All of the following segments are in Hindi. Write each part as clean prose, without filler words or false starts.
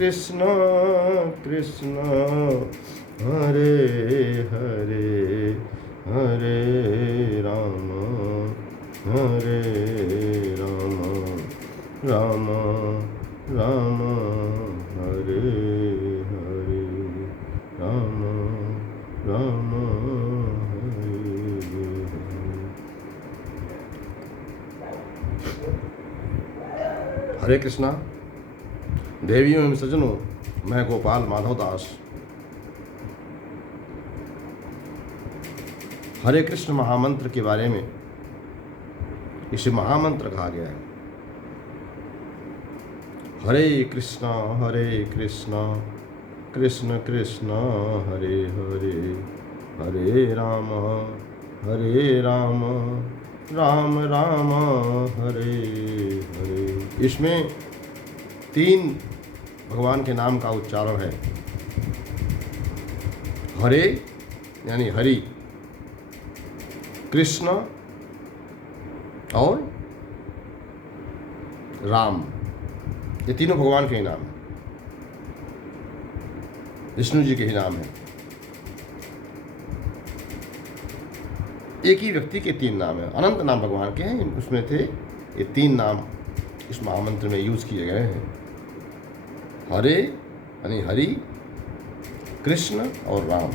कृष्ण कृष्ण हरे हरे हरे राम राम राम हरे हरे राम राम हरे हरे कृष्णा। देवियों एवं सज्जनों, मैं गोपाल माधव दास हरे कृष्ण महामंत्र के बारे में, इसे महामंत्र कहा गया है। हरे कृष्णा कृष्ण कृष्ण हरे हरे हरे राम राम राम हरे हरे। इसमें 3 भगवान के नाम का उच्चारण है। हरे यानी हरि, कृष्ण और राम, ये तीनों भगवान के ही नाम हैं, विष्णु जी के ही नाम हैं। एक ही व्यक्ति के 3 नाम हैं, अनंत नाम भगवान के हैं, उसमें थे ये 3 नाम इस महामंत्र में यूज किए गए हैं। हरे यानी हरि, कृष्ण और राम।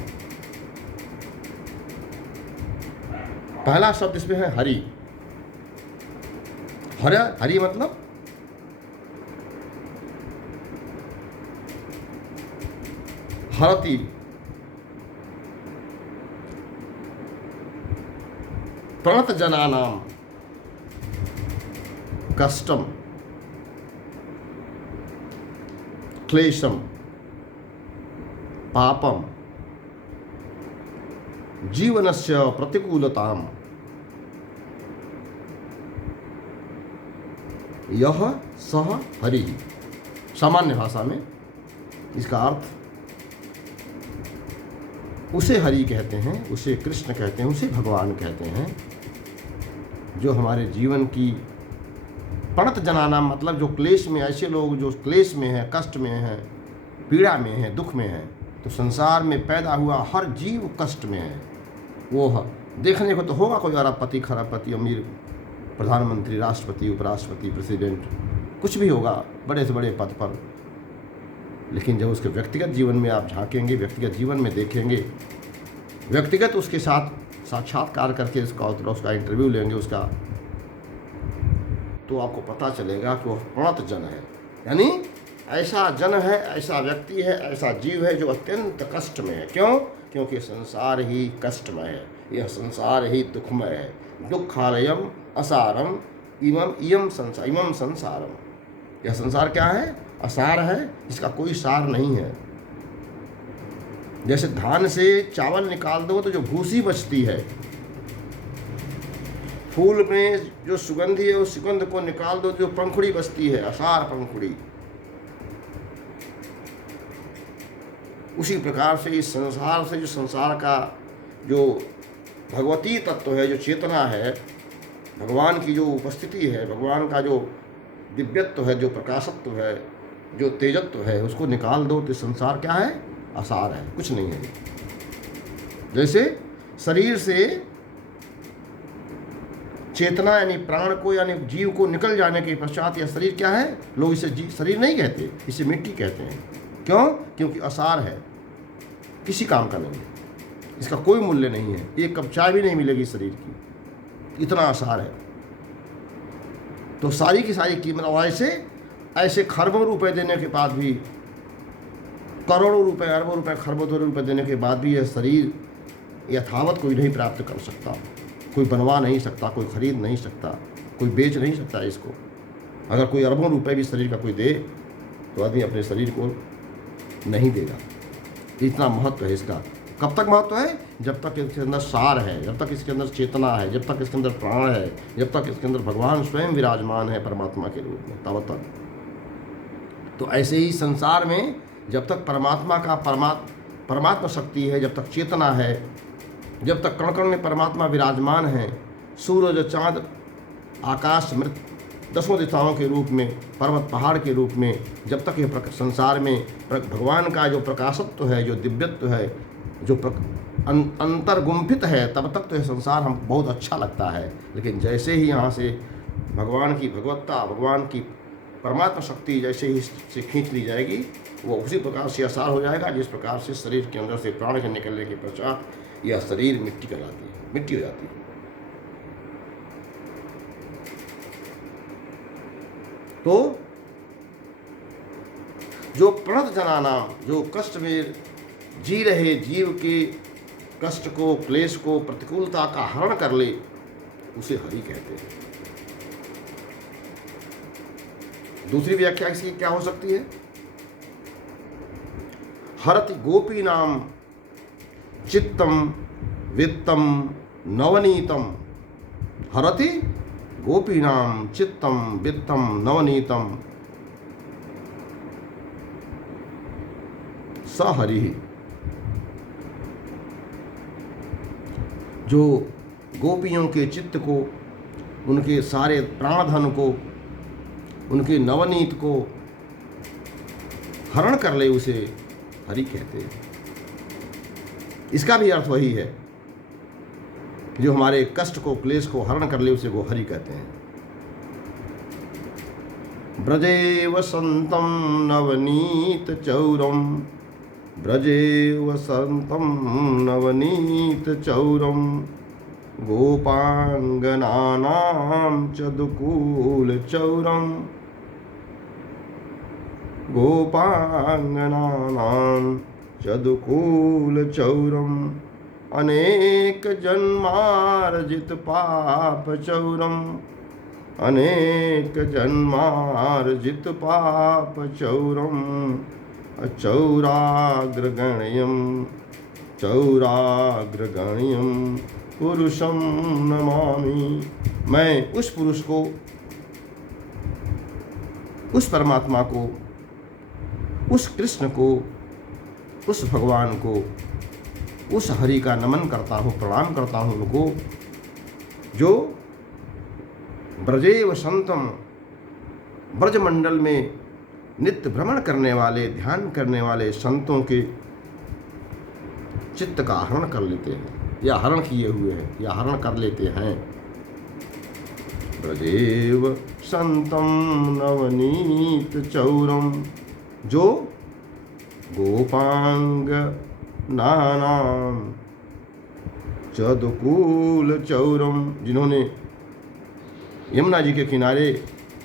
पहला शब्द इसमें है हरि। हरि मतलब हरति, प्रणत जनानाम कष्टम क्लेशम पापम जीवनस्य प्रतिकूलताम, यह सह हरि। सामान्य भाषा में इसका अर्थ उसे हरि कहते हैं, उसे कृष्ण कहते हैं, उसे भगवान कहते हैं, जो हमारे जीवन की प्रणत जनाना, मतलब जो क्लेश में, ऐसे लोग जो क्लेश में हैं, कष्ट में हैं, पीड़ा में हैं, दुख में हैं। तो संसार में पैदा हुआ हर जीव कष्ट में है। वो देखने को तो होगा कोई अरबपति, खरबपति, अमीर, प्रधानमंत्री, राष्ट्रपति, उपराष्ट्रपति, प्रेसिडेंट, कुछ भी होगा बड़े से बड़े पद पर, लेकिन जब उसके व्यक्तिगत जीवन में आप झांकेंगे, व्यक्तिगत जीवन में देखेंगे, व्यक्तिगत उसके साथ साक्षात्कार करके उसका इंटरव्यू लेंगे उसका, तो आपको पता चलेगा कि वह प्रणत जन है। यानी ऐसा जन है, ऐसा व्यक्ति है, ऐसा जीव है जो अत्यंत कष्ट में है। क्यों? क्योंकि संसार ही कष्टमय है, यह संसार ही दुखमय है। दुखालयम असारम इमं संसारम। यह संसार क्या है? असार है, इसका कोई सार नहीं है। जैसे धान से चावल निकाल दो तो जो भूसी बचती है, फूल में जो सुगंधी है उस सुगंध को निकाल दो तो जो पंखुड़ी बचती है, असार पंखुड़ी। उसी प्रकार से इस संसार से, जो संसार का जो भगवती तत्व है, जो चेतना है, भगवान की जो उपस्थिति है, भगवान का जो दिव्यत्व है, जो प्रकाशत्व है, जो तेजत्व है, उसको निकाल दो तो संसार क्या है? असार है, कुछ नहीं है। जैसे शरीर से चेतना यानी प्राण को, यानी जीव को निकल जाने के पश्चात यह शरीर क्या है? लोग इसे शरीर नहीं कहते, इसे मिट्टी कहते हैं। क्यों? क्योंकि असार है, किसी काम का नहीं है, इसका कोई मूल्य नहीं है, एक कप चाय भी नहीं मिलेगी शरीर की, इतना असार है। तो सारी की सारी कीमत ऐसे खरबों रुपए देने के बाद भी, करोड़ों रुपए, अरबों रुपए, खरबों रुपए देने के बाद भी यह शरीर यथावत कोई नहीं प्राप्त कर सकता, कोई बनवा नहीं सकता, कोई खरीद नहीं सकता, कोई बेच नहीं सकता इसको। अगर कोई अरबों रुपए भी शरीर का कोई दे तो आदमी अपने शरीर को नहीं देगा। इतना महत्व है इसका। कब तक महत्व है? जब तक इसके अंदर सार है, जब तक इसके अंदर चेतना है, जब तक इसके अंदर प्राण है, जब तक इसके अंदर भगवान स्वयं विराजमान है परमात्मा के रूप में, तब तक। तो ऐसे ही संसार में जब तक परमात्मा का परमात्मा शक्ति है, जब तक चेतना है, जब तक कण कण में परमात्मा विराजमान है, सूरज, चाँद, आकाश, मृत, 10 दिशाओं के रूप में, पर्वत पहाड़ के रूप में, जब तक ये संसार में भगवान का जो प्रकाशत्व है, जो दिव्यत्व है, जो अंतर्गुम्फित है, तब तक तो यह संसार हम बहुत अच्छा लगता है। लेकिन जैसे ही यहाँ से भगवान की भगवत्ता, भगवान की परमात्मा शक्ति जैसे ही से खींच ली जाएगी, वो उसी प्रकार से आसार हो जाएगा जिस प्रकार से शरीर के अंदर से प्राण के निकलने के पश्चात यह शरीर मिट्टी कहलाती है, मिट्टी हो जाती है। तो जो प्रणत जनानाम, जो कष्ट में जी रहे जीव के कष्ट को, क्लेश को, प्रतिकूलता का हरण कर ले, उसे हरि कहते हैं। दूसरी व्याख्या इसकी क्या हो सकती है? हरति गोपी नाम चित्तम वित्तम नवनीतम। हरति गोपी नाम चित्तम वित्तम नवनीतम स हरि। जो गोपियों के चित्त को, उनके सारे प्राणधन को, उनके नवनीत को हरण कर ले, उसे हरि कहते हैं। इसका भी अर्थ वही है, जो हमारे कष्ट को, क्लेश को हरण कर ले, उसे वो हरि कहते हैं। ब्रजे वसंतम नवनीत चौरम, ब्रजे वसंतम नवनीत चौरम, गोपांगनानां चदुकूल चौरम, गोपांगनानां चदुकूल चौरम, अनेक जन्मार्जित पाप चौरम, अनेक जन्मार्जित पाप चौरम, चौराग्रगण्यम चौराग्रगण्यम पुरुषम नमामि। मैं उस पुरुष को, उस परमात्मा को, उस कृष्ण को, उस भगवान को, उस हरि का नमन करता हूँ, प्रणाम करता हूँ उनको, जो ब्रजे वसंतम, ब्रजमंडल में नित्य भ्रमण करने वाले, ध्यान करने वाले संतों के चित्त का हरण कर लेते हैं, या हरण किए हुए हैं, या हरण कर लेते हैं। ब्रजेव संतम नवनीत चौरम, जो गोपांग नानाम चदुकूल चौरम, जिन्होंने यमुना जी के किनारे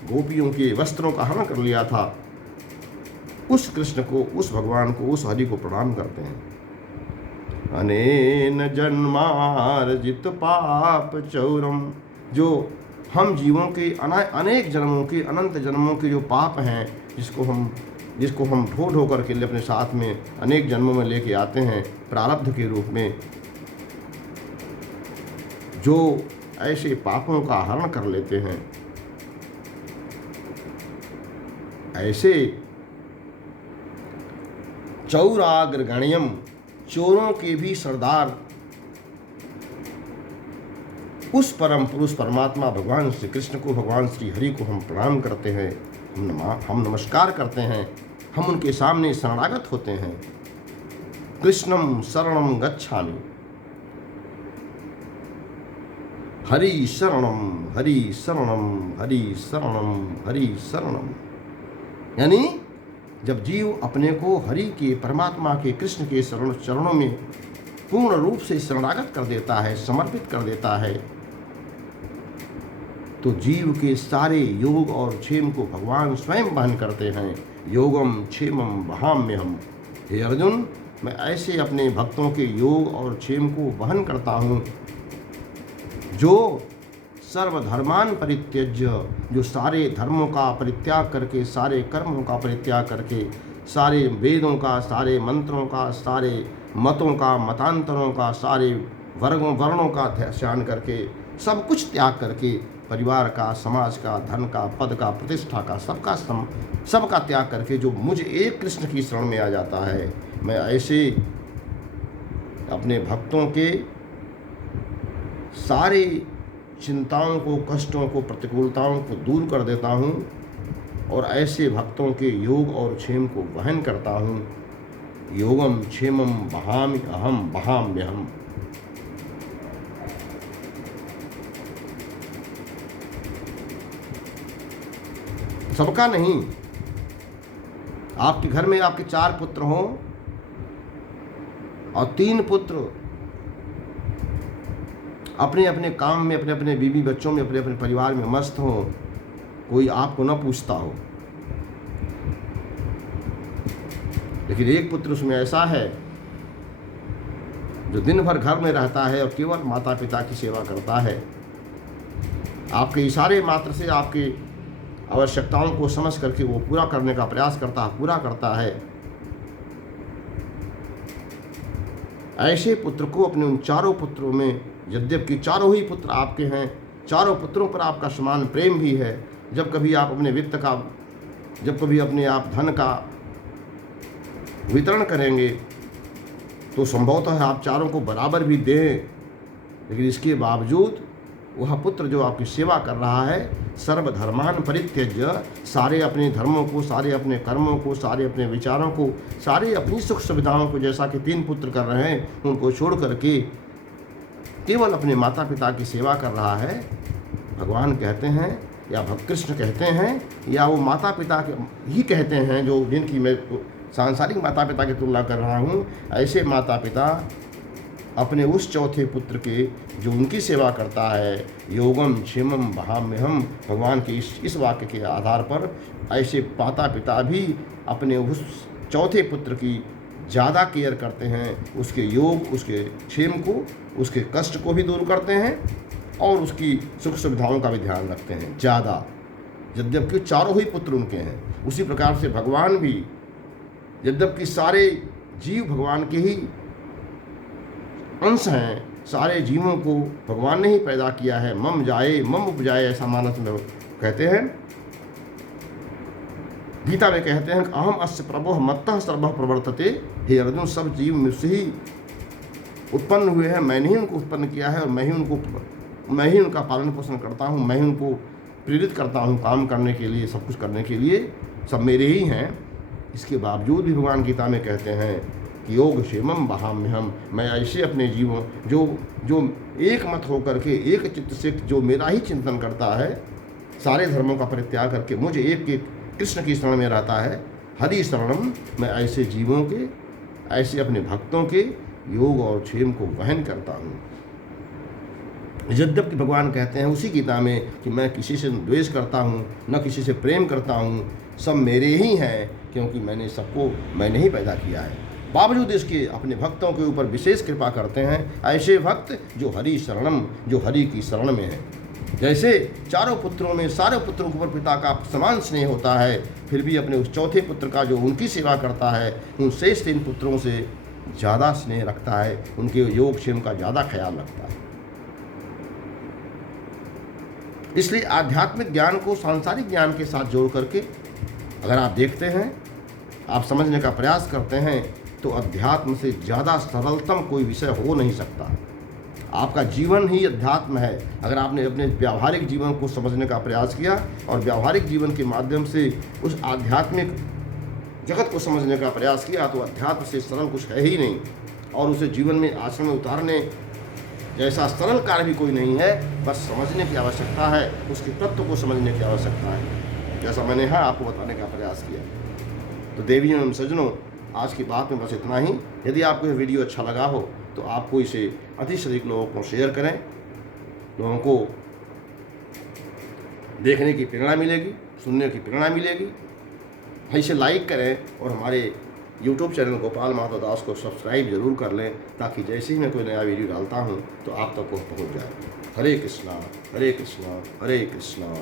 गोपियों के वस्त्रों का हरण कर लिया था, उस कृष्ण को, उस भगवान को, उस हरि को प्रणाम करते हैं। अनेन जन्मार्जित पाप चौरम, जो हम जीवों के अनेक जन्मों के, अनंत जन्मों के जो पाप हैं, जिसको हम ढो ढो करके अपने साथ में अनेक जन्मों में लेके आते हैं प्रारब्ध के रूप में, जो ऐसे पापों का हरण कर लेते हैं, ऐसे चौराग्रगण्यम, चोरों के भी सरदार, उस परम पुरुष परमात्मा भगवान श्री कृष्ण को, भगवान श्री हरि को हम प्रणाम करते हैं, हम नमस्कार करते हैं, हम उनके सामने शरणागत होते हैं। कृष्णम शरणम गच्छामि, हरि शरणम हरि शरणम हरि शरणम हरि शरणम। यानी जब जीव अपने को हरि के, परमात्मा के, कृष्ण के चरणों में पूर्ण रूप से शरणागत कर देता है, समर्पित कर देता है, तो जीव के सारे योग और क्षेम को भगवान स्वयं वहन करते हैं। योगम क्षेमम वहाम्यहम्। हे अर्जुन, मैं ऐसे अपने भक्तों के योग और क्षेम को वहन करता हूँ, जो सर्वधर्मान परित्यज्य, जो सारे धर्मों का परित्याग करके, सारे कर्मों का परित्याग करके, सारे वेदों का, सारे मंत्रों का, सारे मतों का, मतांतरों का, सारे वर्णों का ध्यान करके, सब कुछ त्याग करके, परिवार का, समाज का, धन का, पद का, प्रतिष्ठा का, सबका त्याग करके जो मुझ एक कृष्ण की शरण में आ जाता है, मैं ऐसे अपने भक्तों के सारे चिंताओं को, कष्टों को, प्रतिकूलताओं को दूर कर देता हूँ और ऐसे भक्तों के योग और क्षेम को वहन करता हूँ। योगम क्षेमम वहामि अहम वहाम्यहम। सबका नहीं, आपके घर में आपके 4 पुत्र हों और 3 पुत्र अपने अपने काम में, अपने अपने बीवी बच्चों में, अपने अपने परिवार में मस्त हो, कोई आपको न पूछता हो, लेकिन एक पुत्र उसमें ऐसा है जो दिन भर घर में रहता है और केवल माता पिता की सेवा करता है। आपके इशारे मात्र से आपकी आवश्यकताओं को समझ करके वो पूरा करने का प्रयास करता है, पूरा करता है। ऐसे पुत्र को अपने उन 4 पुत्रों में, यद्यपि 4 ही पुत्र आपके हैं, 4 पुत्रों पर आपका समान प्रेम भी है, जब कभी आप अपने वित्त का, जब कभी अपने आप धन का वितरण करेंगे तो संभवतः आप 4 को बराबर भी दें, लेकिन इसके बावजूद वह पुत्र जो आपकी सेवा कर रहा है, सर्वधर्मान परित्यज्य, सारे अपने धर्मों को, सारे अपने कर्मों को, सारे अपने विचारों को, सारे अपनी सुख सुविधाओं को, जैसा कि 3 पुत्र कर रहे हैं, उनको छोड़ करके केवल अपने माता पिता की सेवा कर रहा है। भगवान कहते हैं या कृष्ण कहते हैं या वो माता पिता ही कहते हैं, जो जिनकी मैं सांसारिक माता पिता की तुलना कर रहा हूँ, ऐसे माता पिता अपने उस 4थे पुत्र के जो उनकी सेवा करता है, योगम क्षेमम वहाम्यहम, भगवान के इस वाक्य के आधार पर ऐसे माता पिता भी अपने उस 4थे पुत्र की ज़्यादा केयर करते हैं, उसके योग, उसके क्षेम को, उसके कष्ट को भी दूर करते हैं और उसकी सुख सुविधाओं का भी ध्यान रखते हैं ज़्यादा, यद्यपि 4 ही पुत्र उनके हैं। उसी प्रकार से भगवान भी, यद्यपि सारे जीव भगवान के ही अंश हैं, सारे जीवों को भगवान ने ही पैदा किया है। मम जाए मम उपजाए, ऐसा मानस में कहते हैं। गीता में कहते हैं अहम अस्य प्रभो मत्तः सर्वः प्रवर्तते। हे अर्जुन, सब जीव मुझसे ही उत्पन्न हुए हैं, मैंने ही उनको उत्पन्न किया है और मैं ही उनका पालन पोषण करता हूँ, मैं ही उनको प्रेरित करता हूँ काम करने के लिए, सब कुछ करने के लिए सब मेरे ही हैं। इसके बावजूद भी भगवान गीता में कहते हैं कि योग क्षेमम वहाम्यहम, मैं ऐसे अपने जीवों जो एक मत होकर के, एक चित्त से जो मेरा ही चिंतन करता है, सारे धर्मों का परित्याग करके मुझे एक कृष्ण की शरण में रहता है, हरि शरणम, मैं ऐसे जीवों के, ऐसे अपने भक्तों के योग और क्षेम को वहन करता हूँ। यद्यपि भगवान कहते हैं उसी गीता में कि मैं किसी से द्वेष करता हूँ, न किसी से प्रेम करता हूँ, सब मेरे ही हैं, क्योंकि मैंने ही पैदा किया है। बावजूद इसके अपने भक्तों के ऊपर विशेष कृपा करते हैं ऐसे भक्त जो हरि शरणम, जो हरि की शरण में हैं। जैसे 4 पुत्रों में सारे पुत्रों के ऊपर पिता का समान स्नेह होता है, फिर भी अपने उस 4थे पुत्र का जो उनकी सेवा करता है, उन शेष 3 पुत्रों से ज़्यादा स्नेह रखता है, उनके योग क्षेम का ज़्यादा ख्याल रखता है। इसलिए आध्यात्मिक ज्ञान को सांसारिक ज्ञान के साथ जोड़ करके अगर आप देखते हैं, आप समझने का प्रयास करते हैं, तो अध्यात्म से ज़्यादा सरलतम कोई विषय हो नहीं सकता। आपका जीवन ही अध्यात्म है। अगर आपने अपने व्यावहारिक जीवन को समझने का प्रयास किया और व्यावहारिक जीवन के माध्यम से उस आध्यात्मिक जगत को समझने का प्रयास किया, तो अध्यात्म से सरल कुछ है ही नहीं, और उसे जीवन में आचरण में उतारने जैसा सरल कार्य भी कोई नहीं है। बस समझने की आवश्यकता है, उसके तत्व को समझने की आवश्यकता है, जैसा मैंने यहाँ आपको बताने का प्रयास किया। तो देवियों एवं सज्जनों, आज की बात में बस इतना ही। यदि आपको यह वीडियो अच्छा लगा हो तो आपको इसे अधिक से अधिक लोगों को शेयर करें, लोगों को देखने की प्रेरणा मिलेगी, सुनने की प्रेरणा मिलेगी। इसे लाइक करें और हमारे YouTube चैनल गोपाल माधव दास को सब्सक्राइब जरूर कर लें, ताकि जैसे ही मैं कोई नया वीडियो डालता हूँ तो आप तक वो पहुँच जाए। हरे कृष्णा हरे कृष्णा हरे कृष्णा।